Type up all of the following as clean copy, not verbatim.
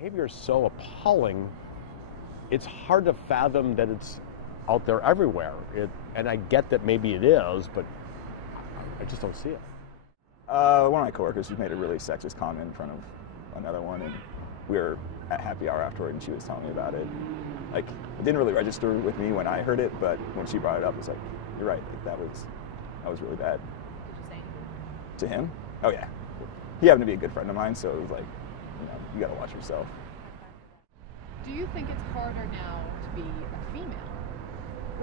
behavior is so appalling, it's hard to fathom that it's out there everywhere. And I get that maybe it is, but I just don't see it. One of my coworkers just made a really sexist comment in front of another one, and we were at happy hour afterward, and she was telling me about it. Like, it didn't really register with me when I heard it, but when she brought it up, it was like, you're right, like, that was really bad. Did you say anything? To him? Oh yeah. He happened to be a good friend of mine, so it was like, you gotta watch yourself. Do you think it's harder now to be a female?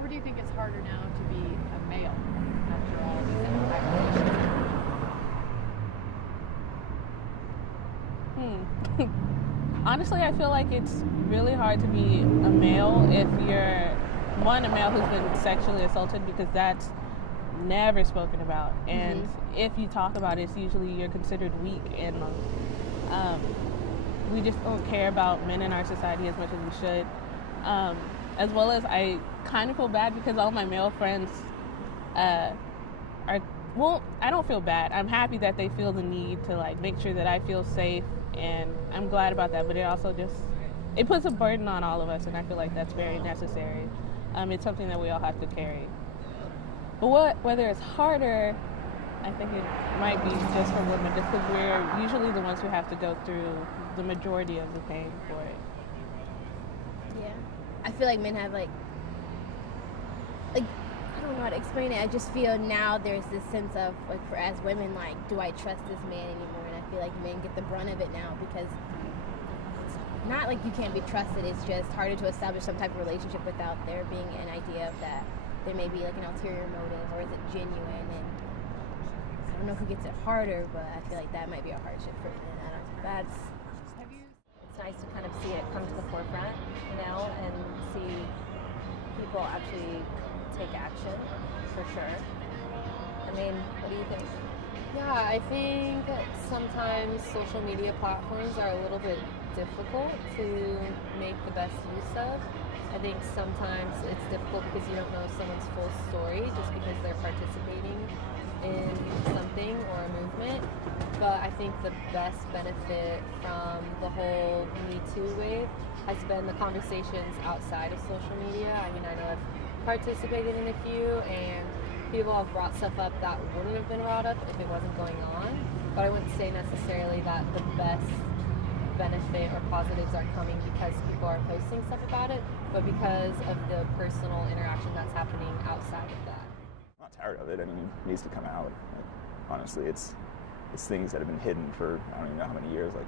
Or do you think it's harder now to be a male after all these interactions? Honestly, I feel like it's really hard to be a male if you're, a male who's been sexually assaulted, because that's never spoken about. And if you talk about it, it's usually you're considered weak. And we just don't care about men in our society as much as we should. As well as I kind of feel bad because all my male friends well, I don't feel bad. I'm happy that they feel the need to like make sure that I feel safe, and I'm glad about that. But it also it puts a burden on all of us, and I feel like that's very necessary. It's something that we all have to carry. But whether it's harder, I think it might be just for women, just because we're usually the ones who have to go through the majority of the pain for it. Yeah, I feel like men have like I don't know how to explain it. I just feel now there's this sense of like, for as women, like, do I trust this man anymore? And I feel like men get the brunt of it now because it's not like you can't be trusted. It's just harder to establish some type of relationship without there being an idea of that there may be like an ulterior motive, or is it genuine? And I don't know who gets it harder, but I feel like that might be a hardship for men. It's nice to kind of see it come to the forefront, and see people actually take action, for sure. I mean, what do you think? Yeah, I think sometimes social media platforms are a little bit difficult to make the best use of. I think sometimes it's difficult because you don't know someone's full story just because they're participating in something or a movement. But I think the best benefit from the whole Me Too wave has been the conversations outside of social media. I mean, I know I've participated in a few, and people have brought stuff up that wouldn't have been brought up if it wasn't going on. But I wouldn't say necessarily that the best benefit or positives are coming because people are posting stuff about it, but because of the personal interaction that's happening outside of that. I'm not tired of it. I mean, it needs to come out. Like, honestly, it's things that have been hidden for I don't even know how many years, like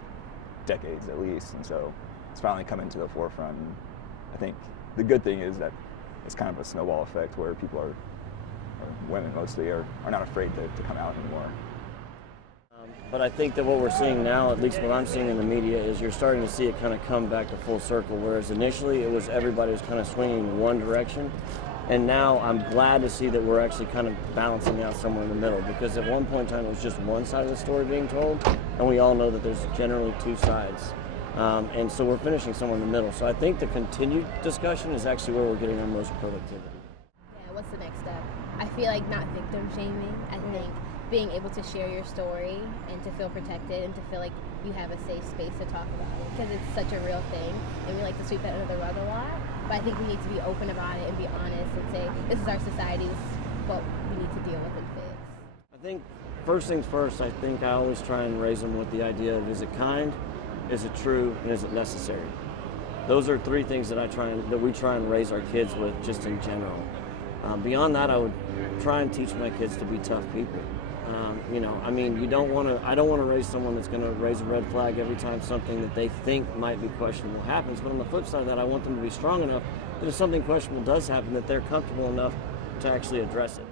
decades at least, and so it's finally coming to the forefront. And I think the good thing is that it's kind of a snowball effect where people or women mostly, are not afraid to come out anymore. But I think that what we're seeing now, at least what I'm seeing in the media, is you're starting to see it kind of come back to full circle, whereas initially it was everybody was kind of swinging in one direction. And now I'm glad to see that we're actually kind of balancing out somewhere in the middle, because at one point in time it was just one side of the story being told, and we all know that there's generally two sides. And so we're finishing somewhere in the middle. So I think the continued discussion is actually where we're getting our most productivity. Yeah, what's the next step? I feel like not victim shaming. I think being able to share your story and to feel protected and to feel like you have a safe space to talk about it, because it's such a real thing and we like to sweep that under the rug a lot. But I think we need to be open about it and be honest and say, this is our society, this is what we need to deal with and fix. I think first things first, I think I always try and raise them with the idea of, is it kind, is it true, and is it necessary? Those are three things that we try and raise our kids with, just in general. Beyond that, I would try and teach my kids to be tough people. I mean, I don't want to raise someone that's going to raise a red flag every time something that they think might be questionable happens. But on the flip side of that, I want them to be strong enough that if something questionable does happen, that they're comfortable enough to actually address it.